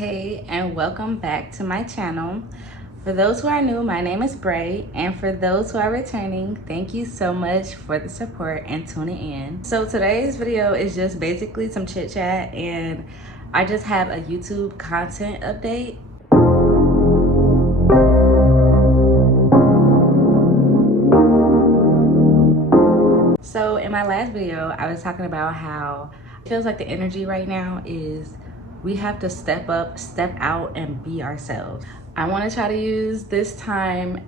Hey, and welcome back to my channel. For those who are new, my name is Bray, and for those who are returning, thank you so much for the support and tuning in. So today's video is just basically some chit chat, and I just have a YouTube content update. So in my last video, I was talking about how it feels like the energy right now is we have to step up, step out, and be ourselves. I want to try to use this time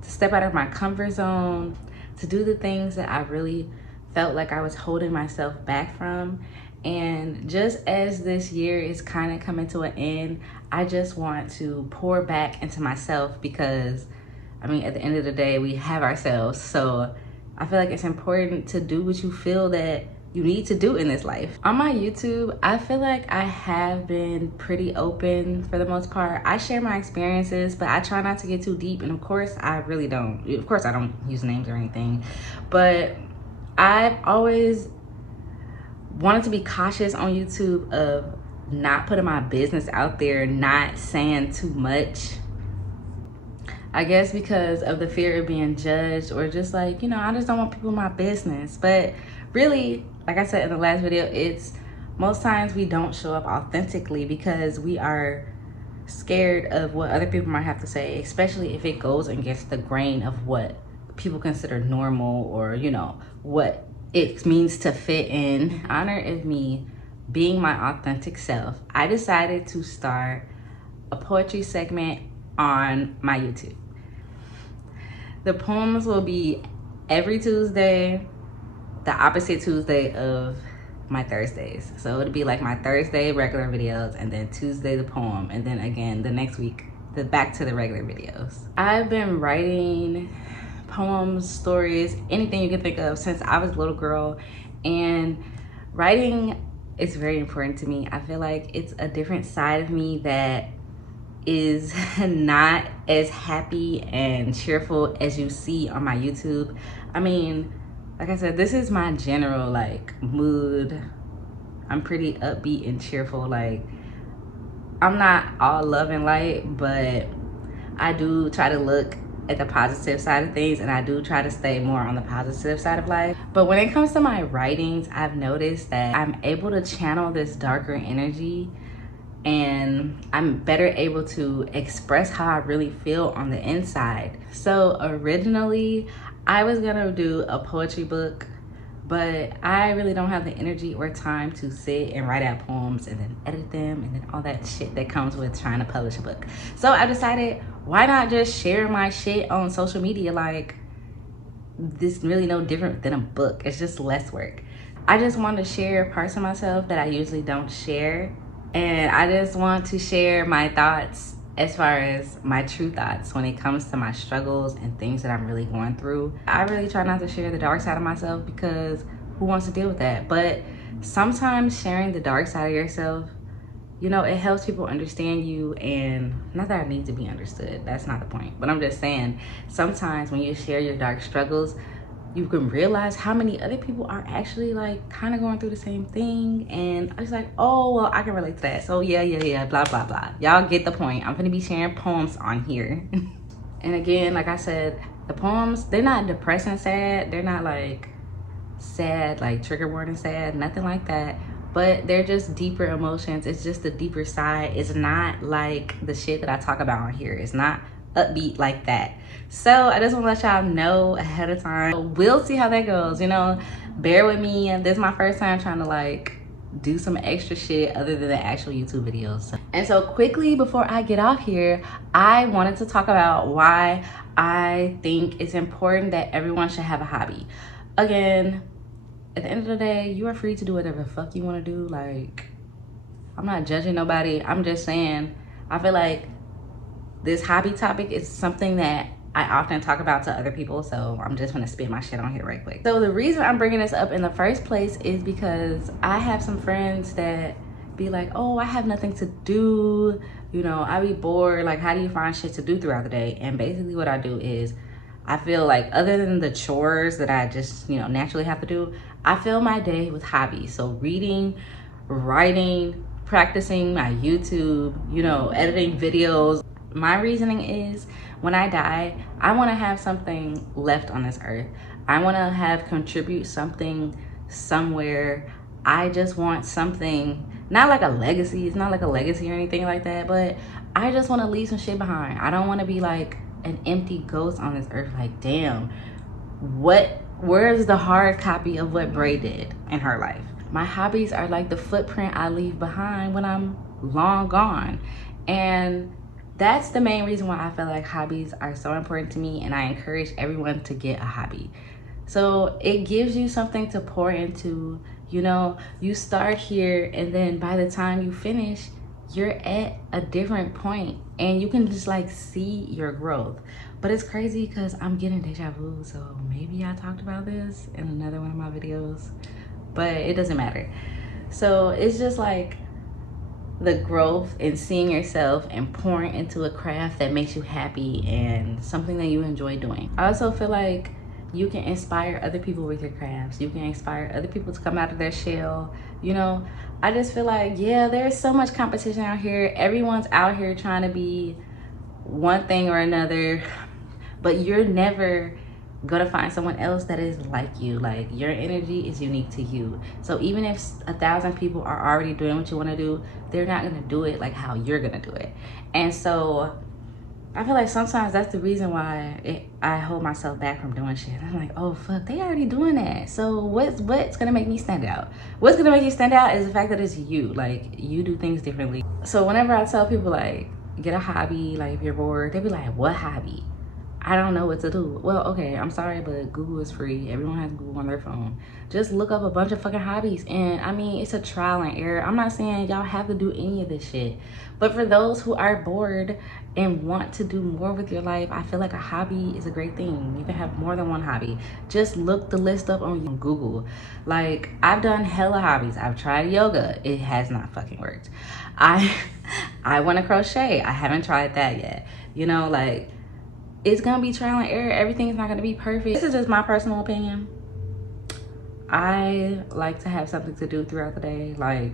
to step out of my comfort zone, to do the things that I really felt like I was holding myself back from. And just as this year is kind of coming to an end, I just want to pour back into myself because, I mean, at the end of the day, we have ourselves. So I feel like it's important to do what you feel that you need to do in this life. On my YouTube, I feel like I have been pretty open for the most part. I share my experiences, but I try not to get too deep. And of course, I really don't. Of course, I don't use names or anything. But I've always wanted to be cautious on YouTube of not putting my business out there, not saying too much. I guess because of the fear of being judged, or just like, you know, I just don't want people in my business. But really, like I said in the last video, it's most times we don't show up authentically because we are scared of what other people might have to say, especially if it goes against the grain of what people consider normal, or, you know, what it means to fit in. In honor of me being my authentic self, I decided to start a poetry segment on my YouTube. The poems will be every Tuesday, the opposite Tuesday of my Thursdays. So it'll be like my Thursday regular videos, and then Tuesday the poem, and then again the next week back to the regular videos. I've been writing poems, stories, anything you can think of since I was a little girl, and writing is very important to me. I feel like it's a different side of me that is not as happy and cheerful as you see on my YouTube. I mean, like I said, this is my general like mood. I'm pretty upbeat and cheerful. Like, I'm not all love and light, but I do try to look at the positive side of things, and I do try to stay more on the positive side of life. But when it comes to my writings, I've noticed that I'm able to channel this darker energy, and I'm better able to express how I really feel on the inside. So originally, I was gonna do a poetry book, but I really don't have the energy or time to sit and write out poems and then edit them and then all that shit that comes with trying to publish a book. So I decided, why not just share my shit on social media? Like, this is really no different than a book. It's just less work. I just want to share parts of myself that I usually don't share. And I just want to share my thoughts as far as my true thoughts when it comes to my struggles and things that I'm really going through. I really try not to share the dark side of myself because who wants to deal with that? But sometimes sharing the dark side of yourself, you know, it helps people understand you. And not that I need to be understood, that's not the point. But I'm just saying, sometimes when you share your dark struggles, you can realize how many other people are actually like kind of going through the same thing. And I was like, oh, well, I can relate to that. So yeah, blah, blah, blah. Y'all get the point. I'm gonna be sharing poems on here. And again, like I said, the poems, they're not depressing sad. They're not like sad, like trigger warning sad, nothing like that. But they're just deeper emotions. It's just the deeper side. It's not like the shit that I talk about on here. It's not upbeat like that. So I just want to let y'all know ahead of time. We'll see how that goes, you know. Bear with me. This is my first time trying to like do some extra shit other than the actual YouTube videos. And so quickly before I get off here, I wanted to talk about why I think it's important that everyone should have a hobby. Again, at the end of the day, you are free to do whatever the fuck you want to do. Like, I'm not judging nobody. I'm just saying, I feel like this hobby topic is something that I often talk about to other people, so I'm just gonna spit my shit on here right quick. So the reason I'm bringing this up in the first place is because I have some friends that be like, oh, I have nothing to do, you know, I be bored, like how do you find shit to do throughout the day? And basically what I do is, I feel like other than the chores that I just, you know, naturally have to do, I fill my day with hobbies. So reading, writing, practicing my YouTube, you know, editing videos. My reasoning is when I die, I want to have something left on this earth. I want to have contribute something somewhere. I just want something, not like a legacy. It's not like a legacy or anything like that, but I just want to leave some shit behind. I don't want to be like an empty ghost on this earth. Like, damn, where's the hard copy of what Bray did in her life? My hobbies are like the footprint I leave behind when I'm long gone. And that's the main reason why I feel like hobbies are so important to me, and I encourage everyone to get a hobby. So it gives you something to pour into. You know, you start here, and then by the time you finish, you're at a different point, and you can just like see your growth. But it's crazy because I'm getting deja vu, so maybe I talked about this in another one of my videos, but it doesn't matter. So it's just like the growth and seeing yourself and pouring into a craft that makes you happy and something that you enjoy doing. I also feel like you can inspire other people with your crafts. You can inspire other people to come out of their shell. You know, I just feel like, yeah, there's so much competition out here. Everyone's out here trying to be one thing or another, but you're never gonna find someone else that is like you. Like, your energy is unique to you. So even if 1,000 people are already doing what you want to do, they're not gonna do it like how you're gonna do it. And so I feel like sometimes that's the reason why I hold myself back from doing shit. I'm like, oh fuck, they already doing that. So what's gonna make me stand out? What's gonna make you stand out is the fact that it's you. Like, you do things differently. So whenever I tell people like, get a hobby, like if you're bored, they be like, what hobby? I don't know what to do. Well, okay, I'm sorry, but Google is free. Everyone has Google on their phone. Just look up a bunch of fucking hobbies. And I mean, it's a trial and error. I'm not saying y'all have to do any of this shit. But for those who are bored and want to do more with your life, I feel like a hobby is a great thing. You can have more than one hobby. Just look the list up on Google. Like, I've done hella hobbies. I've tried yoga. It has not fucking worked. I want to crochet. I haven't tried that yet. You know, like, it's gonna be trial and error. Everything's not gonna be perfect. This is just my personal opinion. I like to have something to do throughout the day. Like,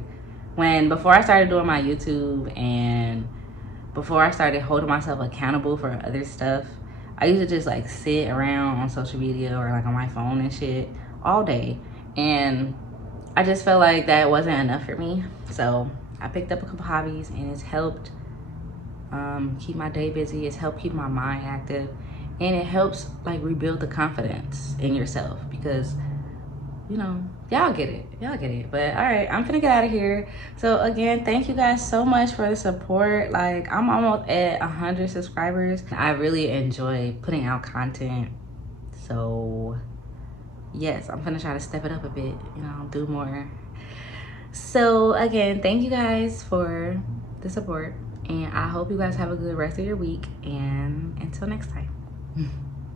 before I started doing my YouTube and before I started holding myself accountable for other stuff, I used to just like sit around on social media or like on my phone and shit all day. And I just felt like that wasn't enough for me. So I picked up a couple hobbies, and it's helped keep my day busy. It's helped keep my mind active, and it helps like rebuild the confidence in yourself, because you know, y'all get it. But all right, I'm gonna get out of here. So again, thank you guys so much for the support. Like, I'm almost at 100 subscribers. I really enjoy putting out content, so yes, I'm gonna try to step it up a bit, you know, do more. So again, thank you guys for the support, and I hope you guys have a good rest of your week, and until next time.